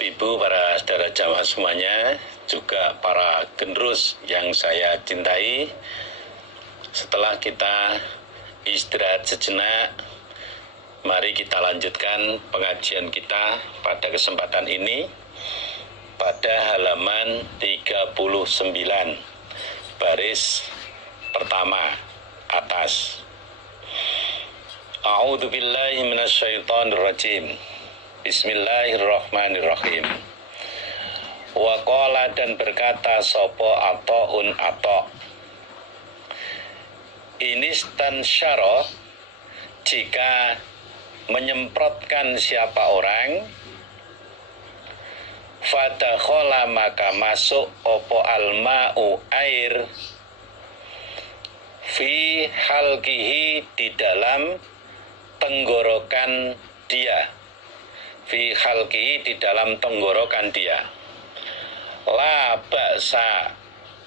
Ibu-ibu, para saudara jamaah semuanya, juga para generus yang saya cintai, setelah kita istirahat sejenak, mari kita lanjutkan pengajian kita pada kesempatan ini pada halaman 39, baris pertama atas. A'udzubillahi minasyaitonirrajim. Bismillahirrahmanirrahim. Wa qala, dan berkata sopo Ata'un Ata', inistansyara, jika menyemprotkan siapa orang, fadakhola, maka masuk opo alma'u, air, fi halkihi, di dalam tenggorokan dia, fi halkihi, di dalam tenggorokan dia, la ba'sa,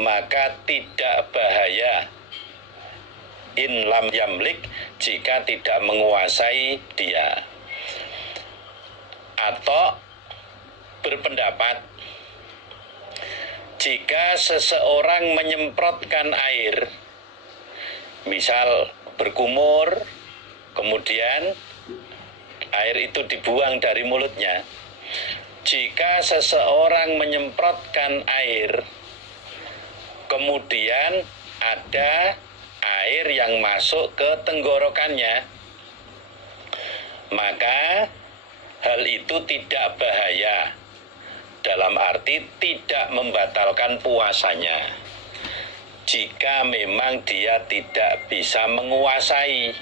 maka tidak bahaya, in lam yamlik, jika tidak menguasai dia. Atau berpendapat, jika seseorang menyemprotkan air, misal berkumur, kemudian air itu dibuang dari mulutnya. Jika seseorang menyemprotkan air, kemudian ada air yang masuk ke tenggorokannya, maka hal itu tidak bahaya, dalam arti tidak membatalkan puasanya, jika memang dia tidak bisa menguasai.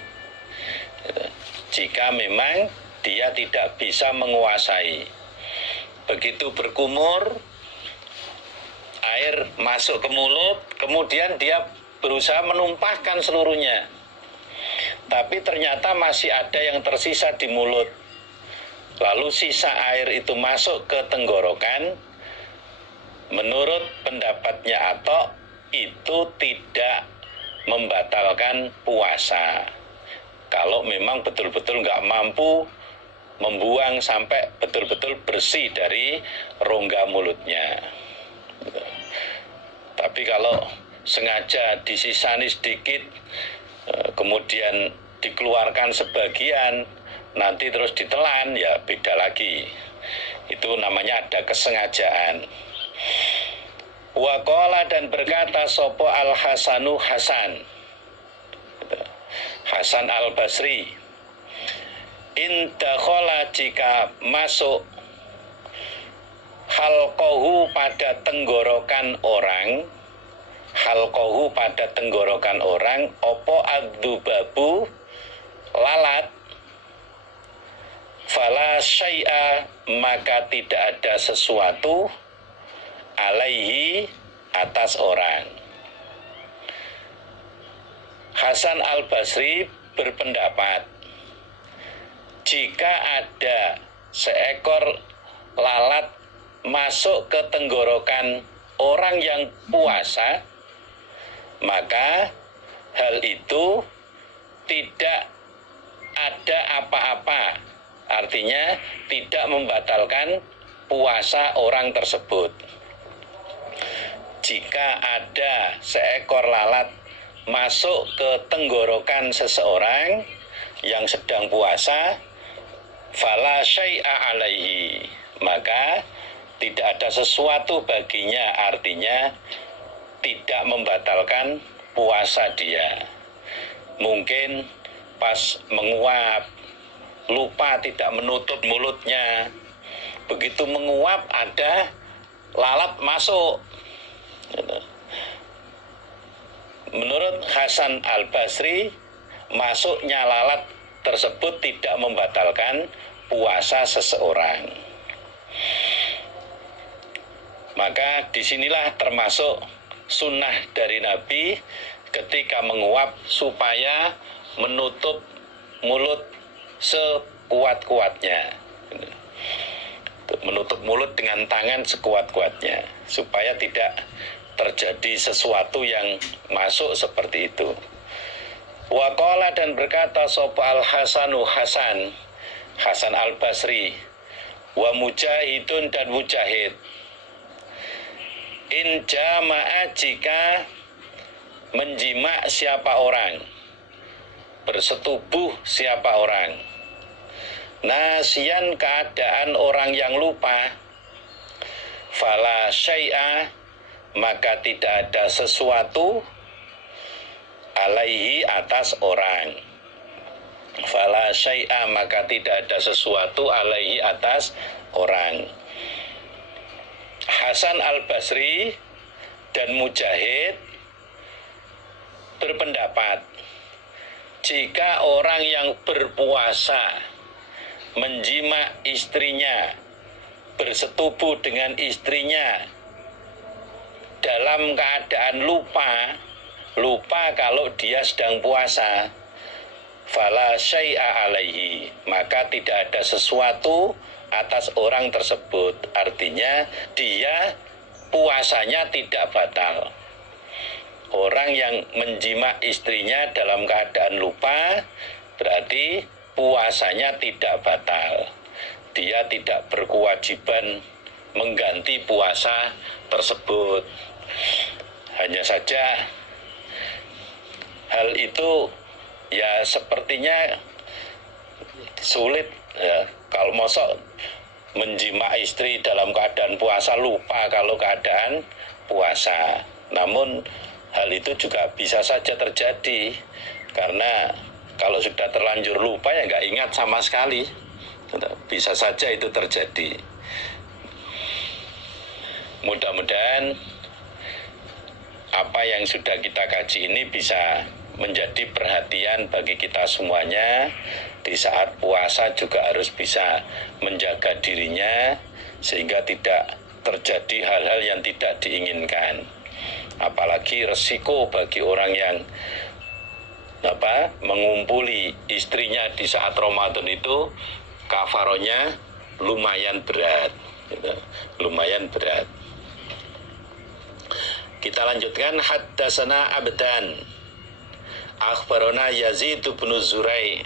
Jika memang dia tidak bisa menguasai, begitu berkumur, air masuk ke mulut, kemudian dia berusaha menumpahkan seluruhnya, tapi ternyata masih ada yang tersisa di mulut, lalu sisa air itu masuk ke tenggorokan, menurut pendapatnya Atta, itu tidak membatalkan puasa, kalau memang betul-betul nggak mampu membuang sampai betul-betul bersih dari rongga mulutnya. Tapi kalau sengaja disisani sedikit, kemudian dikeluarkan sebagian, nanti terus ditelan, ya beda lagi. Itu namanya ada kesengajaan. Wa qala, dan berkata sopo al-Hasanu, Hasan al-Basri, indakhola, jika masuk, halqohu, pada tenggorokan orang, halqohu, pada tenggorokan orang, opo adzubabu, lalat, fala syai'a, maka tidak ada sesuatu, alaihi, atas orang. Hasan al-Basri berpendapat, jika ada seekor lalat masuk ke tenggorokan orang yang puasa, maka hal itu tidak ada apa-apa, artinya tidak membatalkan puasa orang tersebut. Jika ada seekor lalat masuk ke tenggorokan seseorang yang sedang puasa, fala syai'a alaihi, maka tidak ada sesuatu baginya, artinya tidak membatalkan puasa dia. Mungkin pas menguap lupa tidak menutup mulutnya, begitu menguap ada lalat masuk. Menurut Hasan al-Basri, masuknya lalat tersebut tidak membatalkan puasa seseorang. Maka disinilah termasuk sunnah dari Nabi ketika menguap, supaya menutup mulut sekuat-kuatnya, menutup mulut dengan tangan sekuat-kuatnya, supaya tidak terjadi sesuatu yang masuk seperti itu. Wa qala, dan berkata sapa al-Hasanu, Hasan al-Basri, wa mujahidun dan mujahid. In jama'a jika menjima siapa orang, bersetubuh siapa orang, nasian keadaan orang yang lupa, fala syai'a maka tidak ada sesuatu alaihi atas orang. Fala syai'a maka tidak ada sesuatu alaihi atas orang. Hasan al-Basri dan Mujahid berpendapat, jika orang yang berpuasa menjima istrinya, bersetubuh dengan istrinya dalam keadaan lupa kalau dia sedang puasa, fala syai'a alaihi maka tidak ada sesuatu atas orang tersebut. Artinya dia puasanya tidak batal. Orang yang menjima istrinya dalam keadaan lupa berarti puasanya tidak batal. Dia tidak berkewajiban mengganti puasa tersebut. Hanya saja hal itu ya sepertinya sulit ya, kalau mosok menjima istri dalam keadaan puasa lupa kalau keadaan puasa. Namun hal itu juga bisa saja terjadi karena kalau sudah terlanjur lupa ya nggak ingat sama sekali. Bisa saja itu terjadi. Mudah-mudahan apa yang sudah kita kaji ini bisa menjadi perhatian bagi kita semuanya. Di saat puasa juga harus bisa menjaga dirinya sehingga tidak terjadi hal-hal yang tidak diinginkan. Apalagi resiko bagi orang yang mengumpuli istrinya di saat Ramadan itu kafaronya lumayan berat, lumayan berat. Kita lanjutkan. Haddatsana Abdan akhbarana Yazid bin Zurai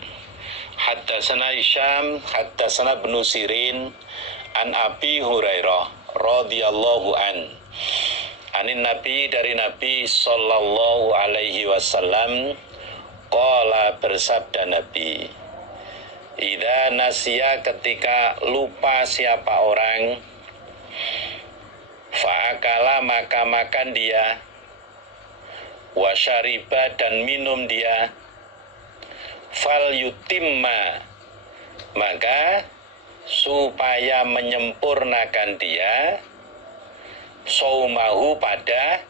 haddatsana Hisham haddatsana Ibnu Sirin an Abi Hurairah radhiyallahu anin Nabi dari Nabi sallallahu alaihi wasallam qala bersabda Nabi, idza nasiya ketika lupa siapa orang, fa'akala maka makan dia, wasyariba dan minum dia, fal yutimma maka supaya menyempurnakan dia, saumahu pada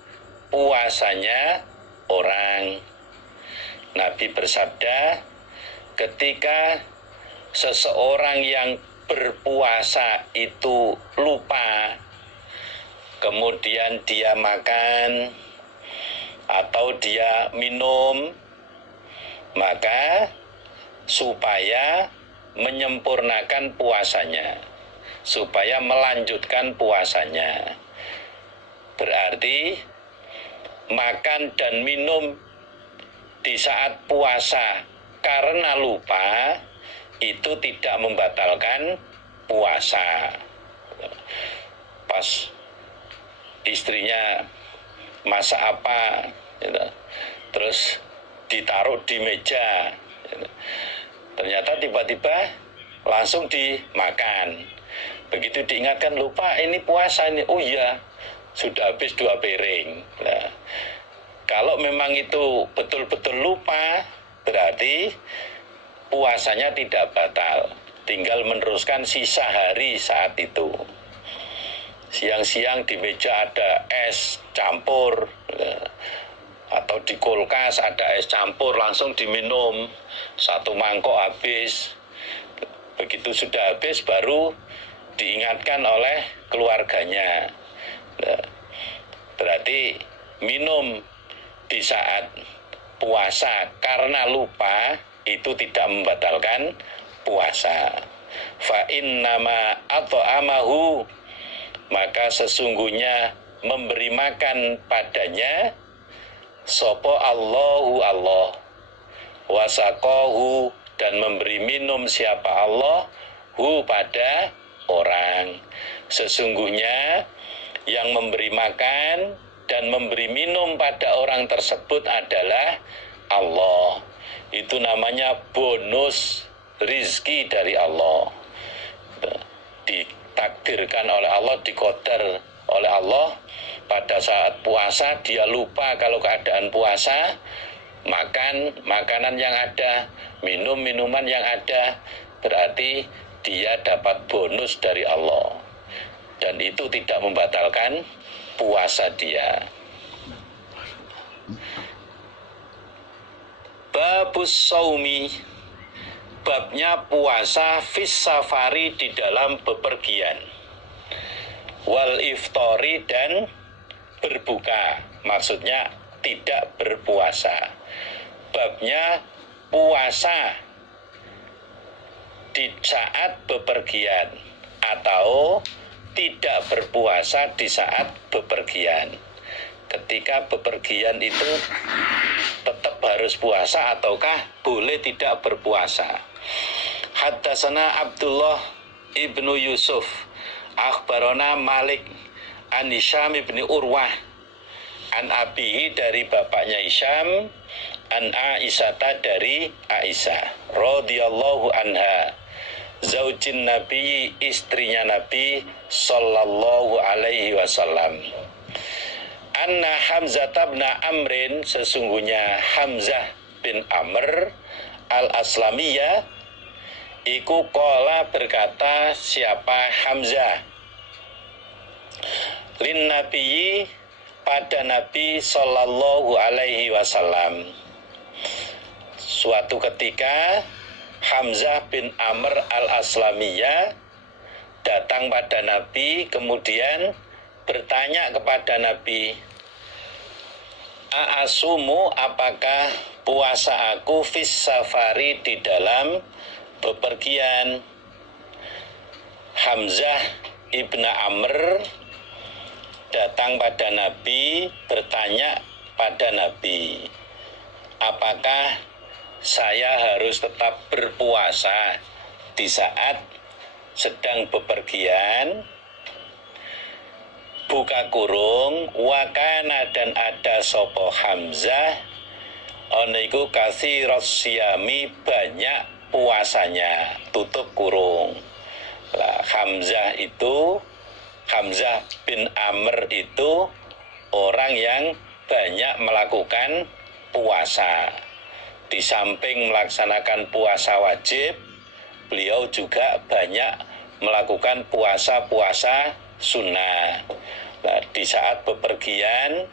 puasanya orang. Nabi bersabda, ketika seseorang yang berpuasa itu lupa, kemudian dia makan atau dia minum, maka supaya menyempurnakan puasanya, supaya melanjutkan puasanya. Berarti makan dan minum di saat puasa karena lupa itu tidak membatalkan puasa. Pas istrinya masak apa, terus ditaruh di meja, ternyata tiba-tiba langsung dimakan. Begitu diingatkan, lupa ini puasa ini, oh iya sudah habis 2 piring. Nah, kalau memang itu betul-betul lupa, berarti puasanya tidak batal, tinggal meneruskan sisa hari saat itu. Siang-siang di meja ada es campur, atau di kulkas ada es campur, langsung diminum, 1 mangkok habis. Begitu sudah habis baru diingatkan oleh keluarganya. Berarti minum di saat puasa karena lupa itu tidak membatalkan puasa. Fa innama at'amahu maka sesungguhnya memberi makan padanya sopo Allahu Allah, wasaqahu dan memberi minum siapa Allah hu pada orang. Sesungguhnya yang memberi makan dan memberi minum pada orang tersebut adalah Allah. Itu namanya bonus rizki dari Allah. Ditakdirkan oleh Allah, dikodar oleh Allah. Pada saat puasa dia lupa kalau keadaan puasa, makan makanan yang ada, minum minuman yang ada, berarti dia dapat bonus dari Allah, dan itu tidak membatalkan puasa dia. Babus saumi, babnya puasa fis safari, di dalam bepergian, wal iftori, dan berbuka, maksudnya tidak berpuasa. Babnya puasa di saat bepergian atau tidak berpuasa di saat bepergian. Ketika bepergian itu tetap harus puasa ataukah boleh tidak berpuasa? Haddatsana Abdullah ibnu Yusuf akhbarona Malik an Hisham ibni Urwah an abihi, dari bapaknya Hisham, an Aisyata, dari Aisyah radhiyallahu anha, zaujin Nabi, istrinya Nabi sallallahu alaihi wasallam, anna Hamzah bin Amrin, sesungguhnya Hamzah bin Amr al-Aslamiyah, iku qala, berkata siapa Hamzah, lin nabiyyi, pada Nabi sallallahu alaihi wasallam. Suatu ketika Hamzah bin Amr al-Aslamiyah datang pada Nabi, kemudian bertanya kepada Nabi, A'asumu, apakah puasa aku fis safari, di dalam bepergian? Hamzah ibn Amr datang pada Nabi, bertanya pada Nabi, apakah saya harus tetap berpuasa di saat sedang bepergian? Buka kurung, wakana, dan ada sopo Hamzah, oniku katsiros siyami, banyak puasanya, tutup kurung. Lah, Hamzah bin Amr itu orang yang banyak melakukan puasa. Di samping melaksanakan puasa wajib, beliau juga banyak melakukan puasa-puasa sunnah. Nah, di saat bepergian,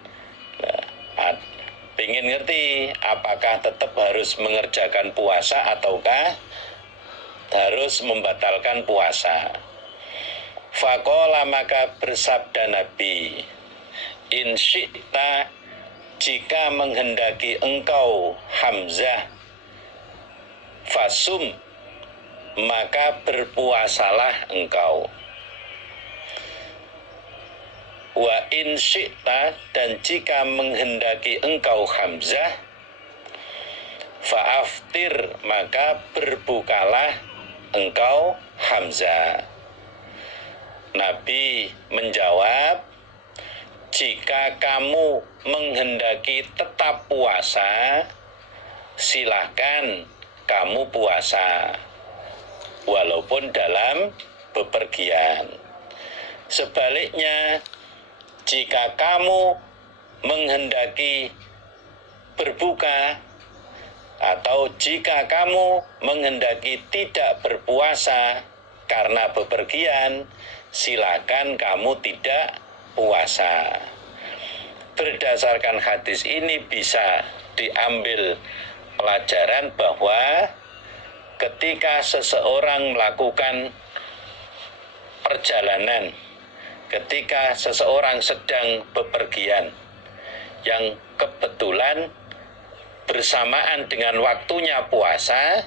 pengen ngerti apakah tetap harus mengerjakan puasa ataukah harus membatalkan puasa. Faqala, maka bersabda Nabi, in syi'ta, jika menghendaki engkau Hamzah, fasum, maka berpuasalah engkau. Wa in syi'ta, dan jika menghendaki engkau Hamzah, fa'aftir, maka berbukalah engkau Hamzah. Nabi menjawab, jika kamu menghendaki tetap puasa, silahkan kamu puasa, walaupun dalam bepergian. Sebaliknya, jika kamu menghendaki berbuka, atau jika kamu menghendaki tidak berpuasa karena bepergian, silakan kamu tidak puasa. Berdasarkan hadis ini bisa diambil pelajaran bahwa ketika seseorang melakukan perjalanan, ketika seseorang sedang bepergian yang kebetulan bersamaan dengan waktunya puasa,